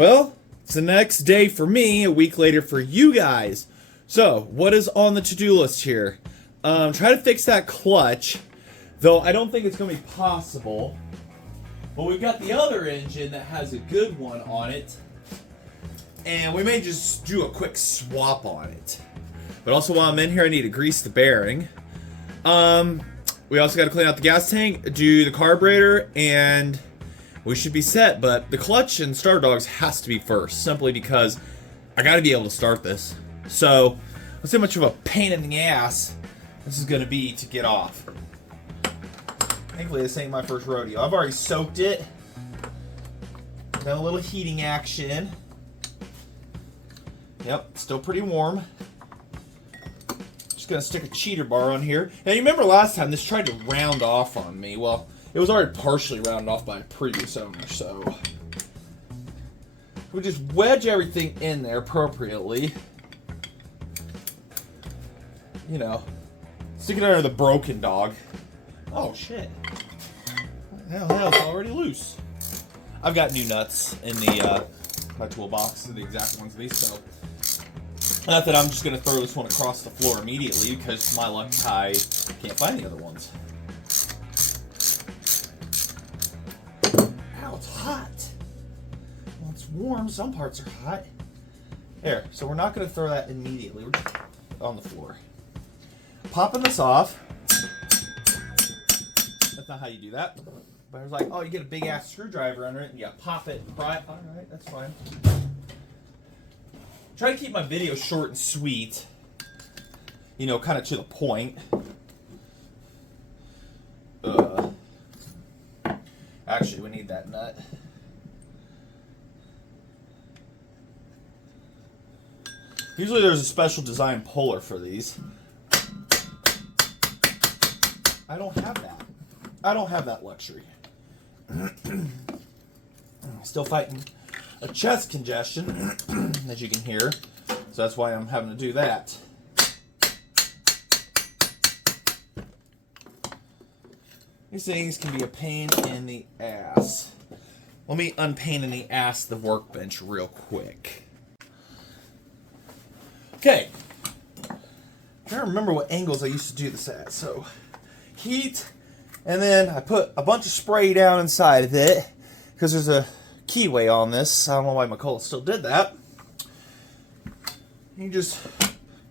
Well, it's the next day for me, a week later for you guys. So, what is on the to-do list here? Try to fix that clutch, though I don't think it's going to be possible. But we've got the other engine that has a good one on it, and we may just do a quick swap on it. But also while I'm in here, I need to grease the bearing. We also got to clean out the gas tank, do the carburetor, and we should be set. But the clutch and starter dogs has to be first, simply because I got to be able to start this. So let's see how much of a pain in the ass this is going to be to get off. Thankfully, this ain't my first rodeo. I've already soaked it. Done a little heating action. Yep, still pretty warm. Just gonna stick a cheater bar on here. Now, you remember last time this tried to round off on me. Well, it was already partially rounded off by a previous owner, so we just wedge everything in there appropriately. You know, stick it under the broken dog. Oh shit! Hell, it's already loose. I've got new nuts in the my toolbox, the exact ones of these. So, not that I'm just gonna throw this one across the floor immediately, because my luck, I can't find the other ones. Ow, it's hot. Well, it's warm. Some parts are hot. There. So we're not gonna throw that immediately. We're just on the floor. Popping this off. That's not how you do that. But I was like, oh, you get a big ass screwdriver under it and you pop it and pry it. All right, that's fine. Try to keep my videos short and sweet. You know, kind of to the point. Actually, we need that nut. Usually there's a special design puller for these. I don't have that. I don't have that luxury. Still fighting a chest congestion, as you can hear. So that's why I'm having to do that. These things can be a pain in the ass. Let me unpain in the ass the workbench real quick. Okay. I can't remember what angles I used to do this at. So, heat, and then I put a bunch of spray down inside of it, because there's a keyway on this. I don't know why McCulloch still did that. You just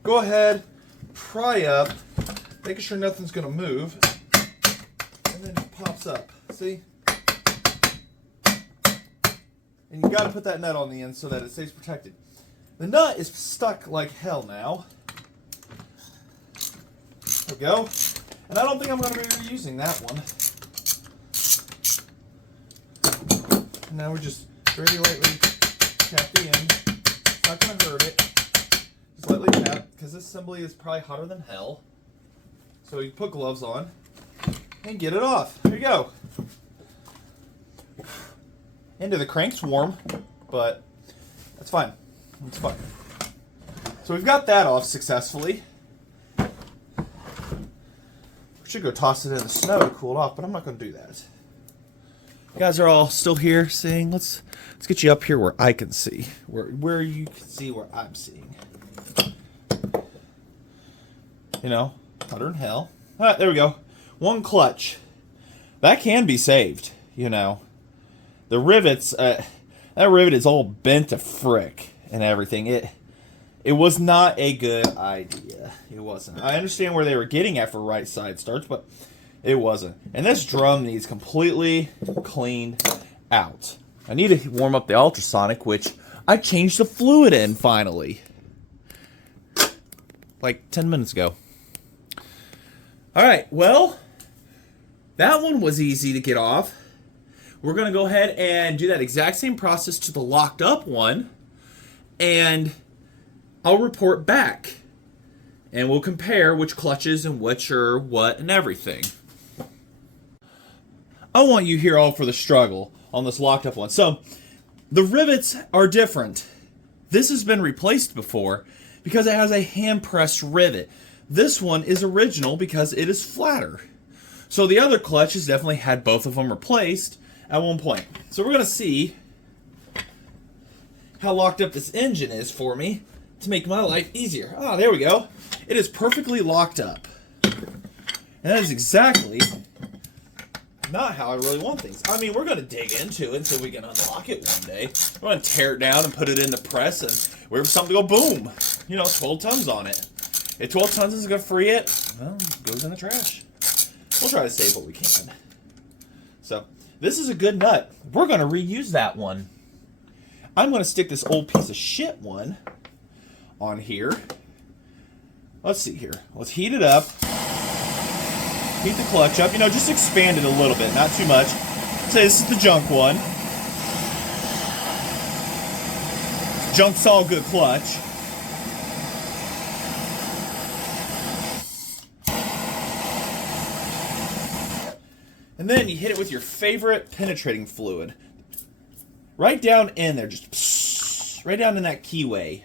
go ahead, pry up, making sure nothing's going to move, and then it pops up. See? And you got to put that nut on the end so that it stays protected. The nut is stuck like hell now. There we go. And I don't think I'm going to be reusing that one. And now we're just very lightly tap the end. It's not going to hurt it. Just lightly tap, because this assembly is probably hotter than hell. So you put gloves on and get it off. There you go. End of the crank's warm, but that's fine. It's fine. So we've got that off successfully. Should go toss it in the snow to cool it off, but I'm not going to do that. You guys are all still here seeing. Let's get you up here where I can see, where you can see where I'm seeing. You know, hotter than hell. All right, there we go. One clutch. That can be saved. You know, the rivets. That rivet is all bent to frick and everything. It was not a good idea. It wasn't. I understand where they were getting at for right side starts, but it wasn't. And this drum needs completely cleaned out. I need to warm up the ultrasonic, which I changed the fluid in finally. Like 10 minutes ago. Alright, well, that one was easy to get off. We're going to go ahead and do that exact same process to the locked up one. And I'll report back, and we'll compare which clutches and which are what and everything. I want you here all for the struggle on this locked up one. So, the rivets are different. This has been replaced before because it has a hand press rivet. This one is original because it is flatter. So the other clutch has definitely had both of them replaced at one point. So we're going to see how locked up this engine is for me to make my life easier. Ah, there we go. It is perfectly locked up. And that is exactly not how I really want things. I mean, we're going to dig into it until we can unlock it one day. We're going to tear it down and put it in the press and wait for something to go boom. You know, 12 tons on it. If 12 tons isn't going to free it, well, it goes in the trash. We'll try to save what we can. So, this is a good nut. We're going to reuse that one. I'm going to stick this old piece of shit one on here. Let's see here. Let's heat it up. Heat the clutch up. You know, just expand it a little bit, not too much. Say this is the junk one. Junk's all good clutch. And then you hit it with your favorite penetrating fluid. Right down in there, just psh, right down in that keyway.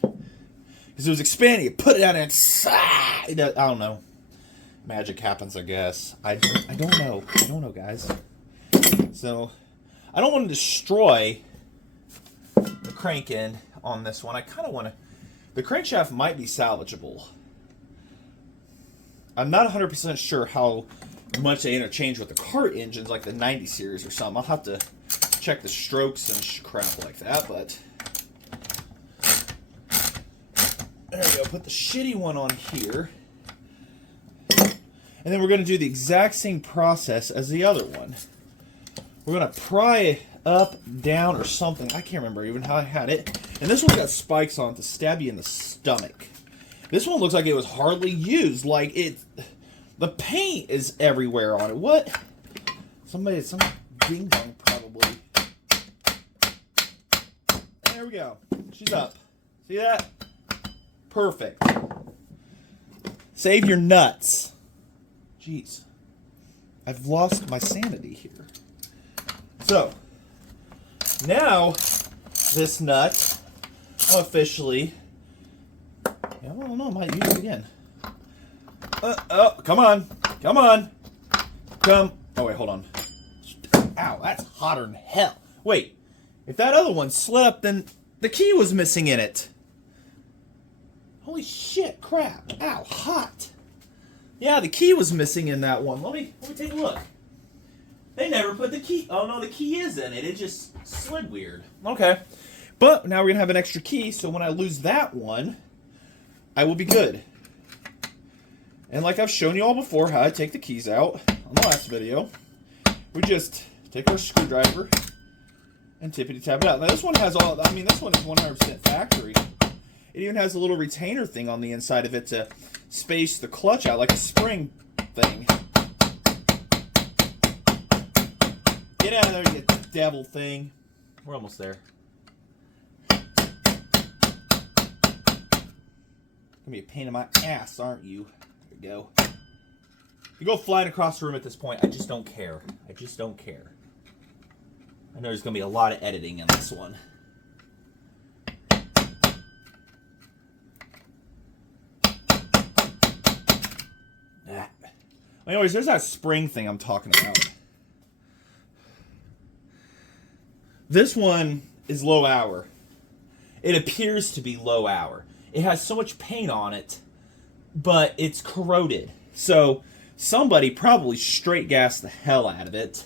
Because it was expanding, you put it down and I don't know. Magic happens, I guess. I don't know. I don't know, guys. So, I don't want to destroy the crank end on this one. I kind of want to... The crankshaft might be salvageable. I'm not 100% sure how much they interchange with the kart engines, like the 90 series or something. I'll have to check the strokes and crap like that, but... There we go. Put the shitty one on here. And then we're going to do the exact same process as the other one. We're going to pry it up, down, or something. I can't remember even how I had it. And this one got spikes on it to stab you in the stomach. This one looks like it was hardly used. Like, the paint is everywhere on it. What? Some ding dong probably. There we go. She's up. See that? Perfect. Save your nuts. Jeez. I've lost my sanity here. So, now, this nut, officially, I don't know, I might use it again. Oh, come on. Come on. Oh, wait, hold on. Ow, that's hotter than hell. Wait, if that other one slid up, then the key was missing in it. Holy shit, crap. Ow, hot. Yeah, the key was missing in that one. Let me take a look. They never put the key. Oh, no, the key is in it. It just slid weird. Okay. But now we're going to have an extra key, so when I lose that one, I will be good. And like I've shown you all before how I take the keys out on the last video, we just take our screwdriver and tippity-tap it out. Now, this one has all, I mean, this one is 100% factory. It even has a little retainer thing on the inside of it to space the clutch out, like a spring thing. Get out of there, you devil thing. We're almost there. Gonna be a pain in my ass, aren't you? There we go. You go flying across the room at this point. I just don't care. I just don't care. I know there's gonna be a lot of editing in this one. Anyways, there's that spring thing I'm talking about. This one is low hour. It appears to be low hour. It has so much paint on it, but it's corroded. So somebody probably straight gassed the hell out of it.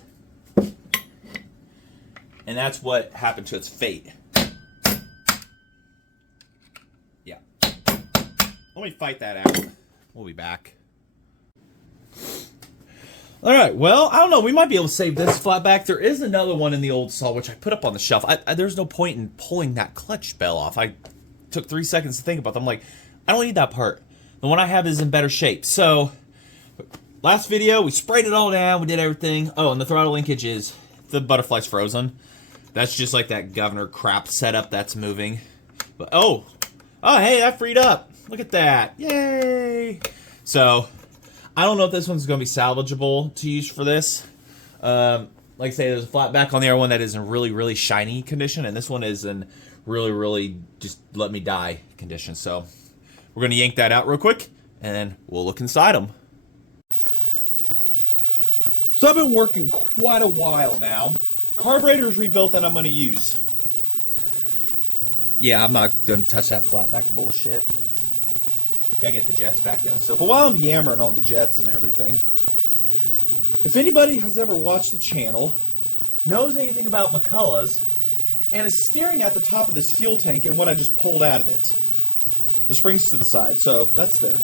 And that's what happened to its fate. Yeah. Let me fight that out. We'll be back. Alright, well, I don't know. We might be able to save this flat back. There is another one in the old saw, which I put up on the shelf. There's no point in pulling that clutch bell off. I took 3 seconds to think about them. I'm like, I don't need that part. The one I have is in better shape. So, last video, we sprayed it all down. We did everything. Oh, and the throttle linkage is, the butterfly's frozen. That's just like that governor crap setup that's moving. But, oh, hey, that freed up. Look at that. Yay. So, I don't know if this one's going to be salvageable to use for this. Like I say, there's a flat back on the other one that is in really, really shiny condition, and this one is in really, really just let me die condition. So we're going to yank that out real quick, and we'll look inside them. So I've been working quite a while now. Carburetor is rebuilt that I'm going to use. Yeah, I'm not going to touch that flatback bullshit. Gotta get the jets back in and stuff. But while I'm yammering on the jets and everything, if anybody has ever watched the channel, knows anything about McCulloch's, and is staring at the top of this fuel tank and what I just pulled out of it. The spring's to the side, so that's there.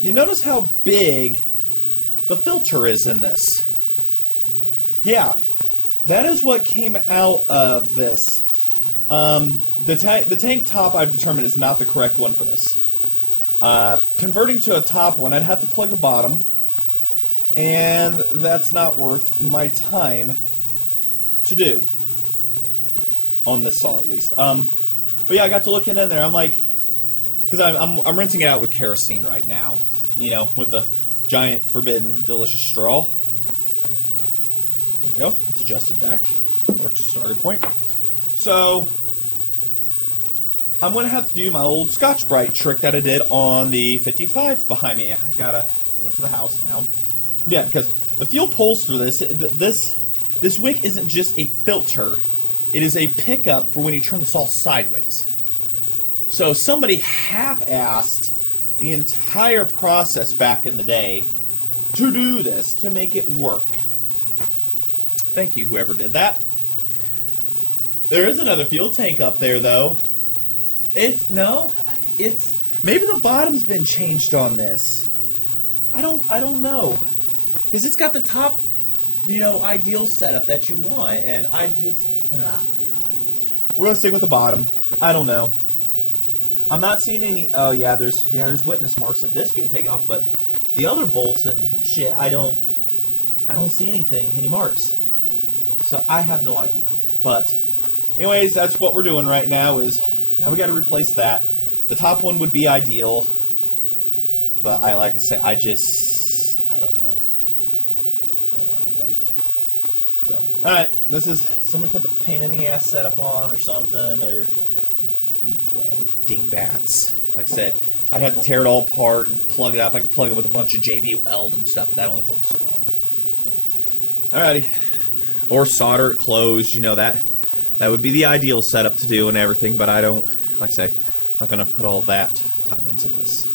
You notice how big the filter is in this. Yeah, that is what came out of this. The tank top I've determined is not the correct one for this. Converting to a top one, I'd have to plug the bottom, and that's not worth my time to do. On this saw, at least. But yeah, I got to looking in there. I'm like, because I'm rinsing it out with kerosene right now, you know, with the giant forbidden delicious straw. There we go. It's adjusted back, or it's a starting point. So I'm going to have to do my old Scotch-Brite trick that I did on the 55 behind me. I gotta go into the house now. Yeah, because the fuel pulls through this. This wick isn't just a filter. It is a pickup for when you turn the saw sideways. So somebody half-assed the entire process back in the day to do this, to make it work. Thank you, whoever did that. There is another fuel tank up there, though. It's maybe the bottom's been changed on this. I don't know, because it's got the top, you know, ideal setup that you want, and I just, oh my god, we're gonna stick with the bottom. I don't know. I'm not seeing any. Oh yeah, there's witness marks of this being taken off, but the other bolts and shit, I don't see anything, any marks. So I have no idea. But anyways, that's what we're doing right now. Is now we got to replace that. The top one would be ideal, but like I say, I don't know. I don't know, everybody. So, all right, this is somebody put the pain in the ass setup on or something, or whatever, dingbats. Like I said, I'd have to tear it all apart and plug it up. I could plug it with a bunch of JB Weld and stuff, but that only holds so long. So, alrighty. Or solder it closed, you know, that would be the ideal setup to do and everything, but I don't, like I say, I'm not going to put all that time into this.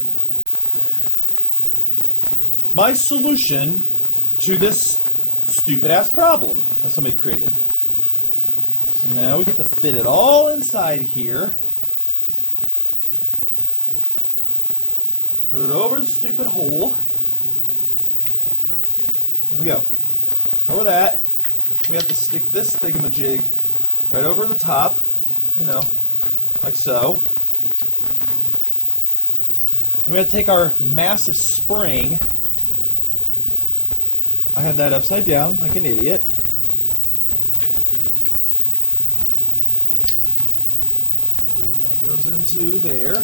My solution to this stupid-ass problem that somebody created. So now we get to fit it all inside here. Put it over the stupid hole. There we go. Over that. We have to stick this thingamajig right over the top, you know, like so. And we have to take our massive spring. I have that upside down like an idiot. That goes into there.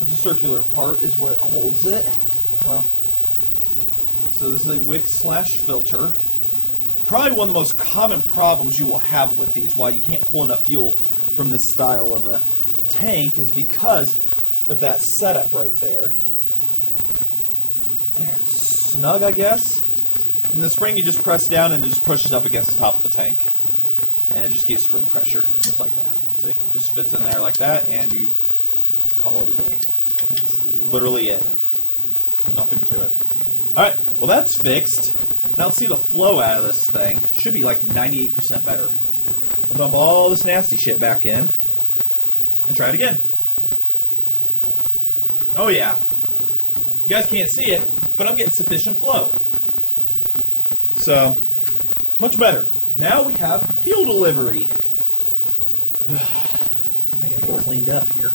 The circular part is what holds it. Well, so this is a wick slash filter. Probably one of the most common problems you will have with these, why you can't pull enough fuel from this style of a tank, is because of that setup right there. There, it's snug, I guess. And the spring you just press down and it just pushes up against the top of the tank. And it just keeps spring pressure, just like that. See, it just fits in there like that, and you call it a day. That's literally it. Nothing to it. Alright, well that's fixed. Now let's see the flow out of this thing. Should be like 98% better. We'll dump all this nasty shit back in and try it again. Oh yeah. You guys can't see it, but I'm getting sufficient flow. So, much better. Now we have fuel delivery. I gotta get cleaned up here.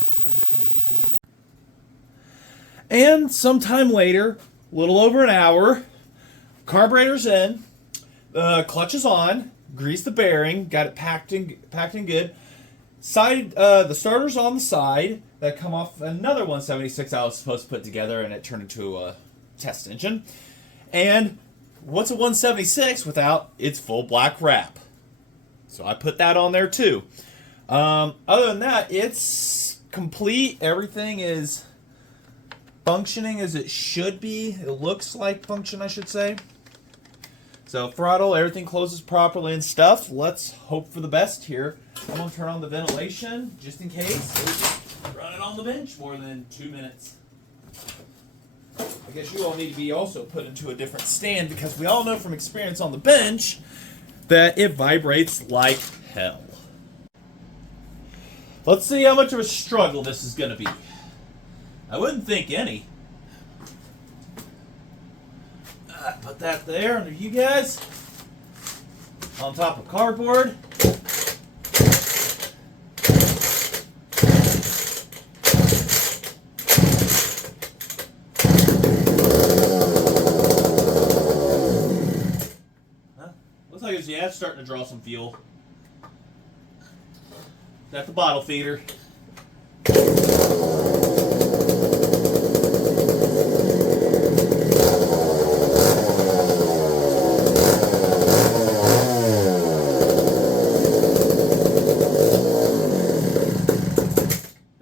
And sometime later, a little over an hour, carburetor's in, the clutch is on, grease the bearing, got it packed in good. Side, the starter's on the side. That come off another 176 I was supposed to put together, and it turned into a test engine. And what's a 176 without its full black wrap? So I put that on there too. Other than that, it's complete. Everything is functioning as it should be. It looks like function, I should say. So throttle, everything closes properly and stuff. Let's hope for the best here. I'm gonna turn on the ventilation just in case. Run it on the bench more than 2 minutes. I guess you all need to be also put into a different stand because we all know from experience on the bench that it vibrates like hell. Let's see how much of a struggle this is gonna be. I wouldn't think any. Put that there under you guys. On top of cardboard. Looks like it's starting to draw some fuel. Got the bottle feeder.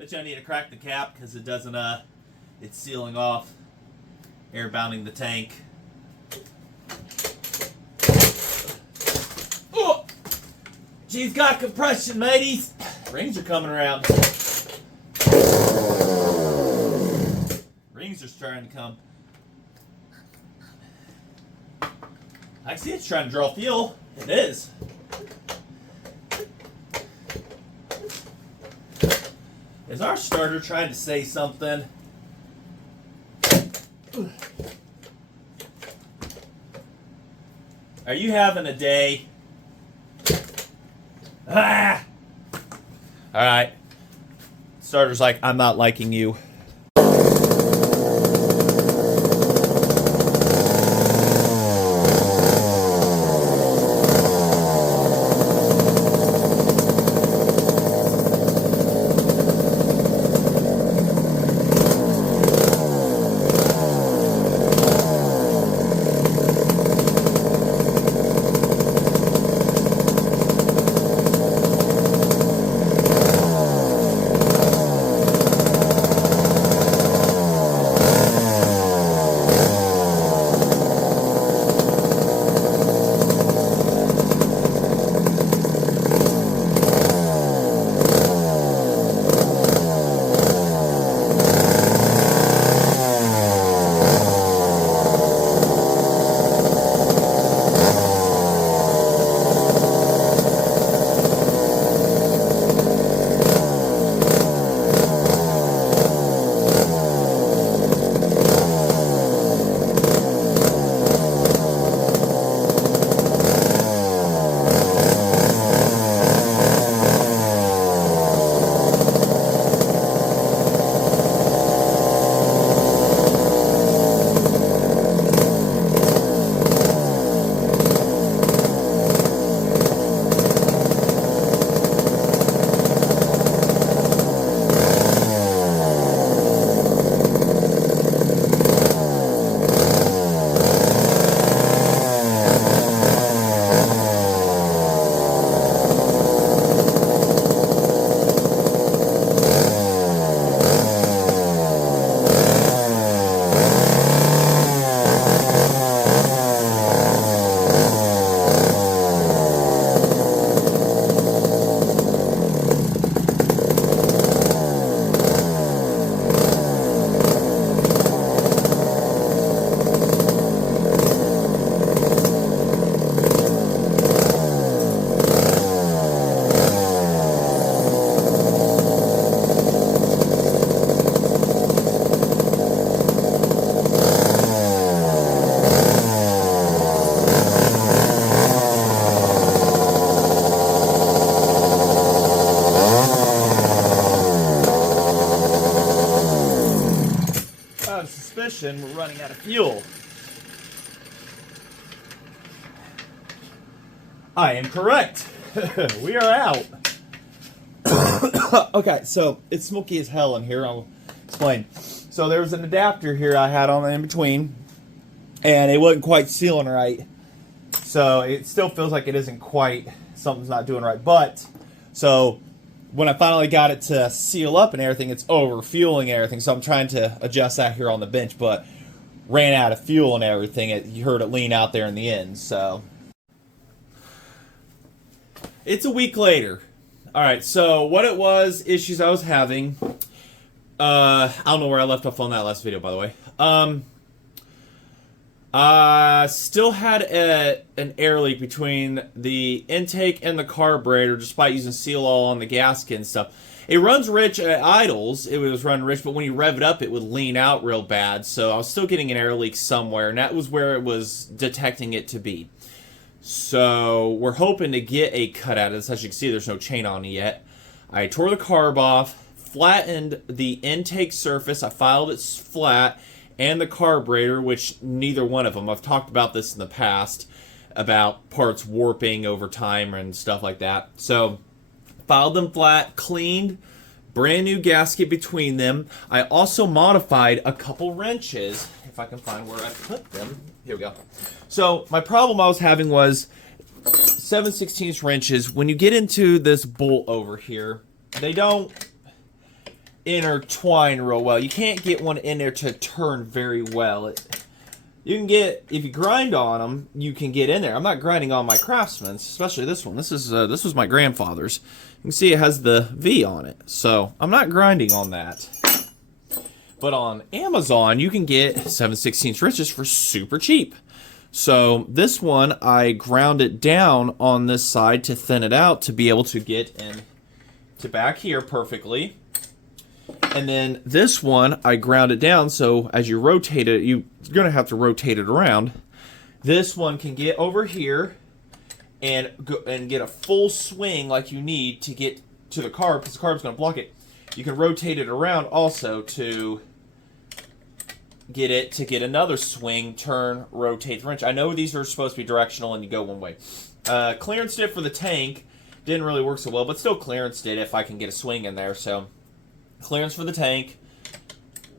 I need to crack the cap because it doesn't it's sealing off, air bounding the tank. Oh, she's got compression, mateys. Rings are coming around. Rings are starting to come. I see it's trying to draw fuel. It is. Is our starter trying to say something? Are you having a day? Ah! Alright. Starter's like, I'm not liking you. We're running out of fuel. I am correct. We are out. Okay, so it's smoky as hell in here. I'll explain. So there was an adapter here I had on in between, and it wasn't quite sealing right. So it still feels like it isn't quite, something's not doing right. But, so when I finally got it to seal up and everything, it's over fueling everything. So I'm trying to adjust that here on the bench. But ran out of fuel and everything. You heard it lean out there in the end, so. It's a week later. Alright, so what it was, issues I was having. I don't know where I left off on that last video, by the way. I still had an air leak between the intake and the carburetor, despite using seal oil on the gasket and stuff. It runs rich at idles. It was running rich, but when you rev it up, it would lean out real bad. So I was still getting an air leak somewhere, and that was where it was detecting it to be. So we're hoping to get a cut out of this. As you can see, there's no chain on it yet. I tore the carb off, flattened the intake surface. I filed it flat, and the carburetor, which neither one of them. I've talked about this in the past, about parts warping over time and stuff like that. So filed them flat, cleaned, brand new gasket between them. I also modified a couple wrenches, if I can find where I put them. Here we go. So my problem I was having was 7/16 wrenches. When you get into this bolt over here, they don't intertwine real well. You can't get one in there to turn very well. You can get, if you grind on them, you can get in there. I'm not grinding on my Craftsman's, especially this one. This was my grandfather's. You can see it has the V on it, so I'm not grinding on that. But on Amazon, you can get 7/16 wrenches for super cheap. So this one, I ground it down on this side to thin it out to be able to get in to back here perfectly. And then this one, I ground it down so as you rotate it, you're going to have to rotate it around. This one can get over here and go and get a full swing like you need to get to the carb, because the carb's going to block it. You can rotate it around also to get another swing, turn, rotate the wrench. I know these are supposed to be directional and you go one way. Clearanced it for the tank. Didn't really work so well, but still clearanced it if I can get a swing in there. So clearance for the tank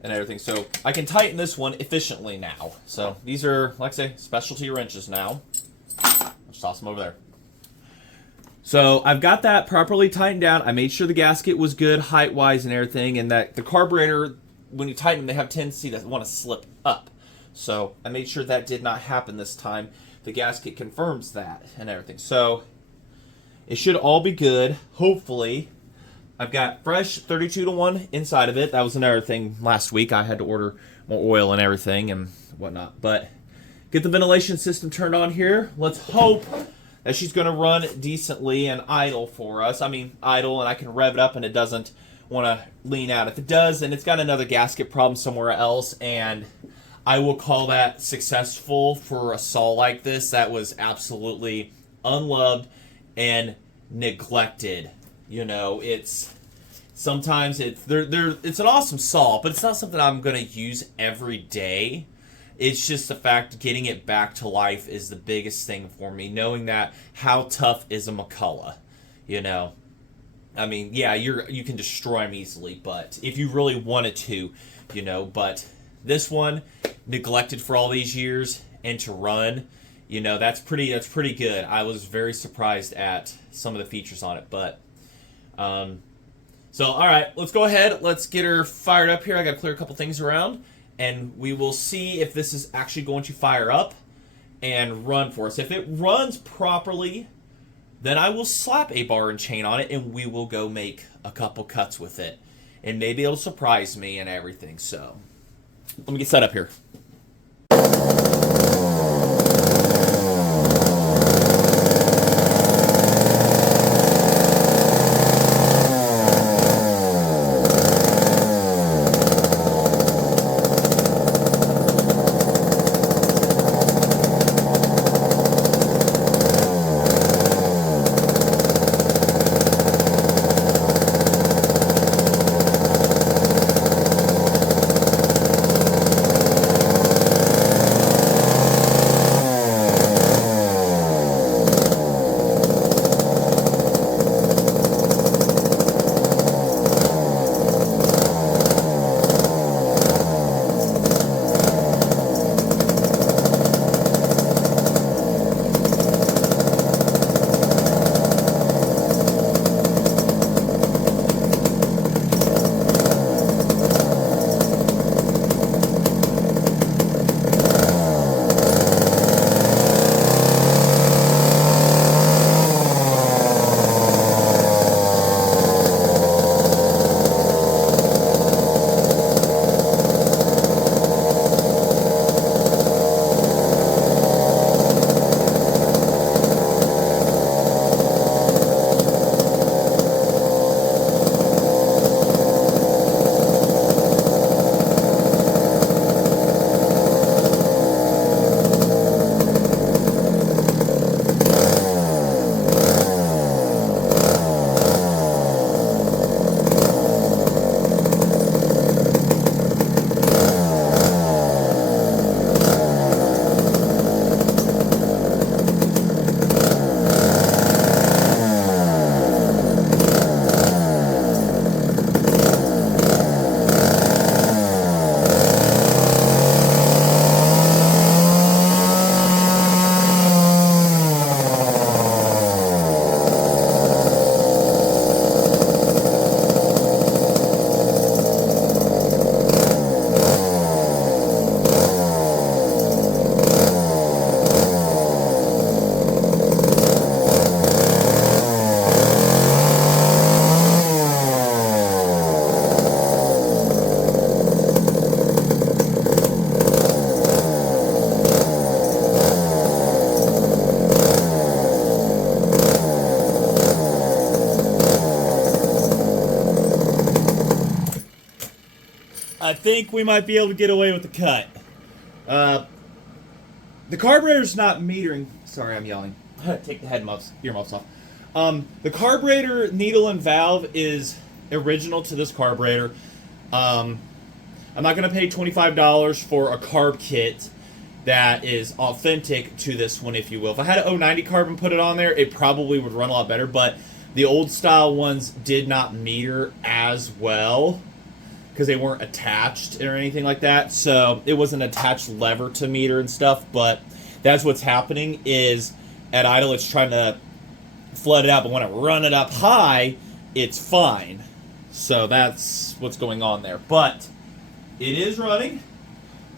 and everything. So I can tighten this one efficiently now. So these are, like I say, specialty wrenches now. Just toss them over there. So I've got that properly tightened down. I made sure the gasket was good height-wise and everything, and that the carburetor, when you tighten them, they have a tendency to want to slip up. So I made sure that did not happen this time. The gasket confirms that and everything. So it should all be good, hopefully. I've got fresh 32-to-1 inside of it. That was another thing last week. I had to order more oil and everything and whatnot. But get the ventilation system turned on here. Let's hope that she's going to run decently and idle for us. I mean, idle, and I can rev it up and it doesn't want to lean out. If it does, then it's got another gasket problem somewhere else, and I will call that successful for a saw like this that was absolutely unloved and neglected. You know, it's sometimes it's an awesome saw, but it's not something I'm going to use every day. It's just the fact getting it back to life is the biggest thing for me, knowing that how tough is a McCulloch, you know. I mean, yeah, you can destroy them easily, but if you really wanted to, you know, but this one, neglected for all these years, and to run, you know, that's pretty good. I was very surprised at some of the features on it, but, so, all right, let's go ahead. Let's get her fired up here. I got to clear a couple things around, and we will see if this is actually going to fire up and run for us. If it runs properly, then I will slap a bar and chain on it, and we will go make a couple cuts with it. And maybe it'll surprise me and everything. So, let me get set up here. I think we might be able to get away with the cut. The carburetor's not metering. Sorry, I'm yelling. Take the earmuffs off. The carburetor needle and valve is original to this carburetor. I'm not going to pay $25 for a carb kit that is authentic to this one, if you will. If I had an 090 carb and put it on there, it probably would run a lot better, but the old style ones did not meter as well because they weren't attached or anything like that. So it was an attached lever to meter and stuff, but that's what's happening is at idle it's trying to flood it out, but when I run it up high, it's fine. So that's what's going on there. But it is running.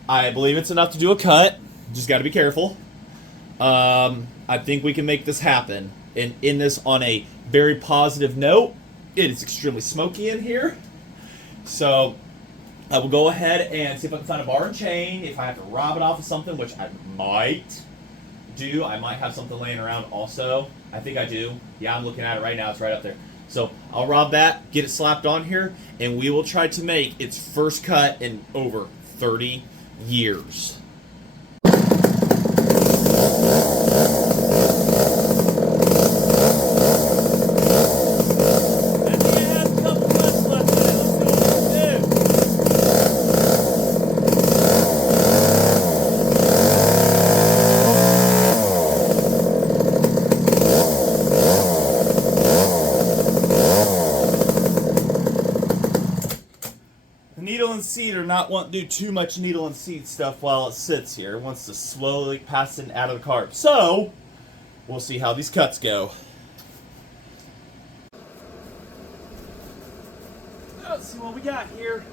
I believe it's enough to do a cut. Just got to be careful. I think we can make this happen. And in this on a very positive note, it is extremely smoky in here. So I will go ahead and see if I can find a bar and chain. If I have to rob it off of something, which I might do. I might have something laying around also. I think I do. Yeah, I'm looking at it right now. It's right up there. So I'll rob that, get it slapped on here, and we will try to make its first cut in over 30 years. Needle and seat are not wanting to do too much needle and seat stuff while it sits here. It wants to slowly pass it out of the carb. So, we'll see how these cuts go. Let's see what we got here.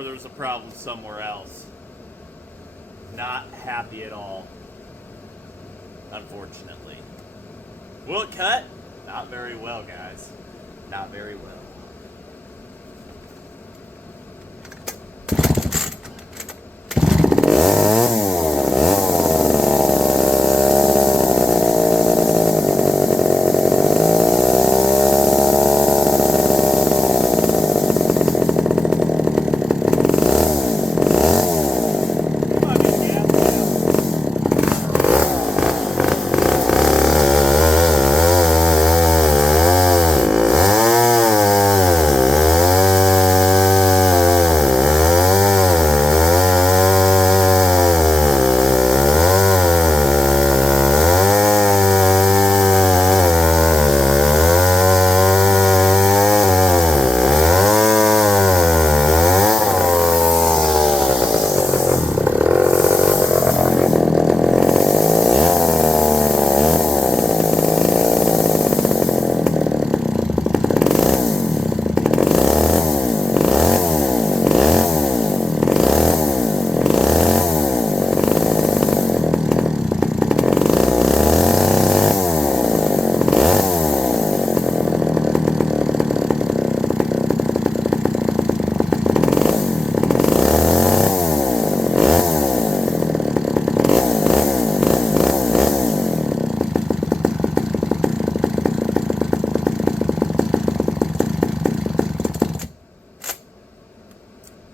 or there's a problem somewhere else. Not happy at all, unfortunately. Will it cut? Not very well, guys. Not very well.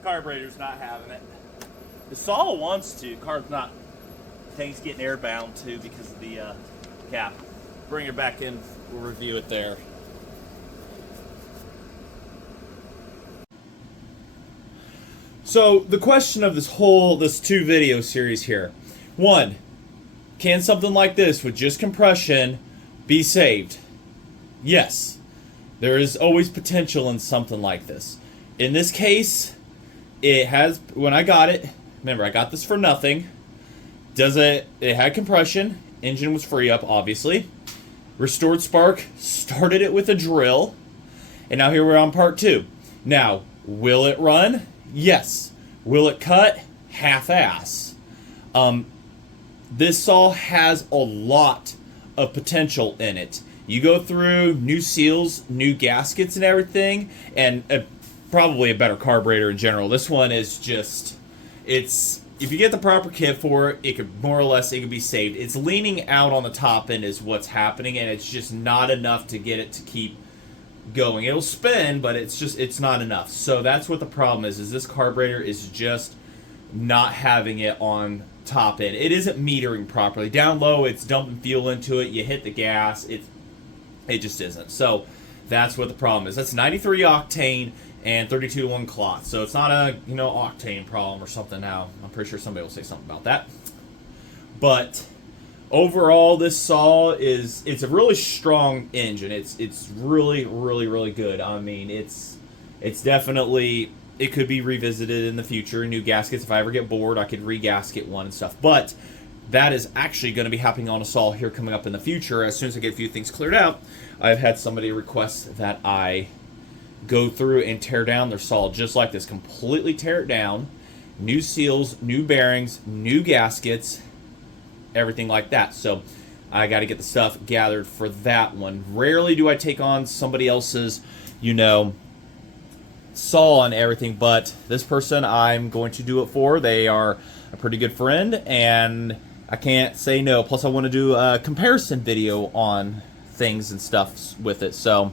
Carburetor's not having it. The saw wants to. Carb's not. Tank's getting airbound too because of the cap. Bring her back in. We'll review it there. So the question of this two video series here. One, can something like this with just compression be saved? Yes. There is always potential in something like this. In this case, it has, when I got it, remember I got this for nothing. It had compression, engine was free up obviously. Restored spark, started it with a drill, and now here we're on part two. Now, will it run? Yes. Will it cut? Half-ass. This saw has a lot of potential in it. You go through new seals, new gaskets and everything, and probably a better carburetor in general. This one is just, if you get the proper kit for it, it could more or less, it could be saved. It's leaning out on the top end is what's happening, and it's just not enough to get it to keep going. It'll spin, but it's not enough. So that's what the problem is this carburetor is just not having it on top end. It isn't metering properly. Down low, it's dumping fuel into it. You hit the gas, it just isn't. So that's what the problem is. That's 93 octane and 32-1 cloth. So it's not a octane problem or something now. I'm pretty sure somebody will say something about that. But overall, this saw it's a really strong engine. It's really, really, really good. I mean, it's definitely, it could be revisited in the future. New gaskets, if I ever get bored, I could re-gasket one and stuff. But that is actually going to be happening on a saw here coming up in the future. As soon as I get a few things cleared out, I've had somebody request that I go through and tear down their saw just like this. Completely tear it down. New seals, new bearings, new gaskets, everything like that. So I got to get the stuff gathered for that one. Rarely do I take on somebody else's, saw and everything, but this person I'm going to do it for. They are a pretty good friend, and I can't say no. Plus, I want to do a comparison video on things and stuff with it. So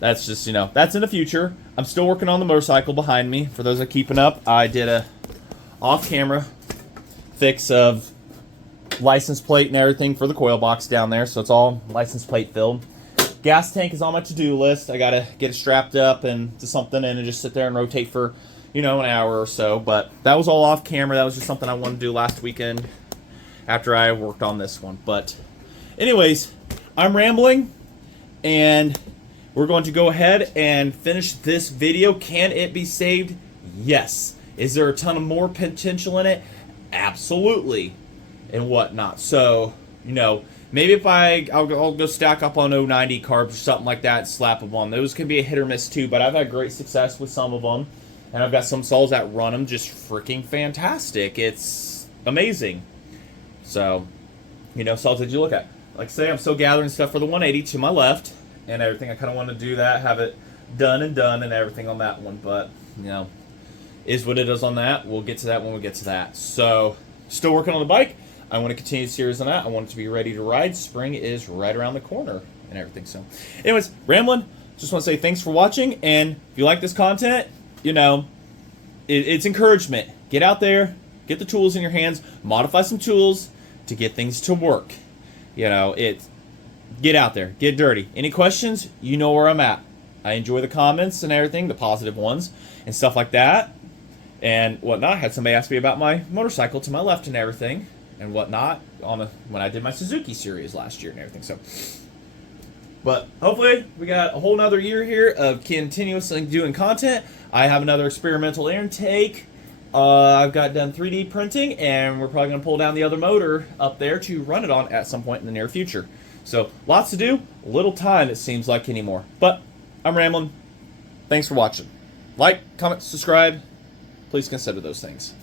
that's just, that's in the future. I'm still working on the motorcycle behind me. For those that are keeping up, I did a off-camera fix of license plate and everything for the coil box down there. So it's all license plate filled. Gas tank is on my to-do list. I got to get it strapped up and to something and just sit there and rotate for, an hour or so. But that was all off camera. That was just something I wanted to do last weekend after I worked on this one. But anyways, I'm rambling, and we're going to go ahead and finish this video. Can it be saved? Yes. Is there a ton of more potential in it? Absolutely. And whatnot. So, maybe if I'll go stack up on 090 carbs or something like that and slap them on. Those can be a hit or miss too, but I've had great success with some of them. And I've got some saws that run them just freaking fantastic. It's amazing. So, you know, saws that you look at. Like I say, I'm still gathering stuff for the 180 to my left and everything. I kind of want to do that, have it done and everything on that one. But, you know, is what it is on that. We'll get to that when we get to that. So, still working on the bike. I want to continue the series on that. I want it to be ready to ride. Spring is right around the corner and everything. So, anyways, rambling. Just want to say thanks for watching. And if you like this content, you know, it's encouragement. Get out there, get the tools in your hands, modify some tools to get things to work. You know, get out there, get dirty. Any questions? You know where I'm at. I enjoy the comments and everything, the positive ones and stuff like that and whatnot. I had somebody ask me about my motorcycle to my left and everything and whatnot when I did my Suzuki series last year and everything. So, but hopefully we got a whole nother year here of continuously doing content. I have another experimental intake. I've got done 3D printing, and we're probably going to pull down the other motor up there to run it on at some point in the near future. So, lots to do, little time it seems like anymore. But, I'm rambling. Thanks for watching. Like, comment, subscribe. Please consider those things.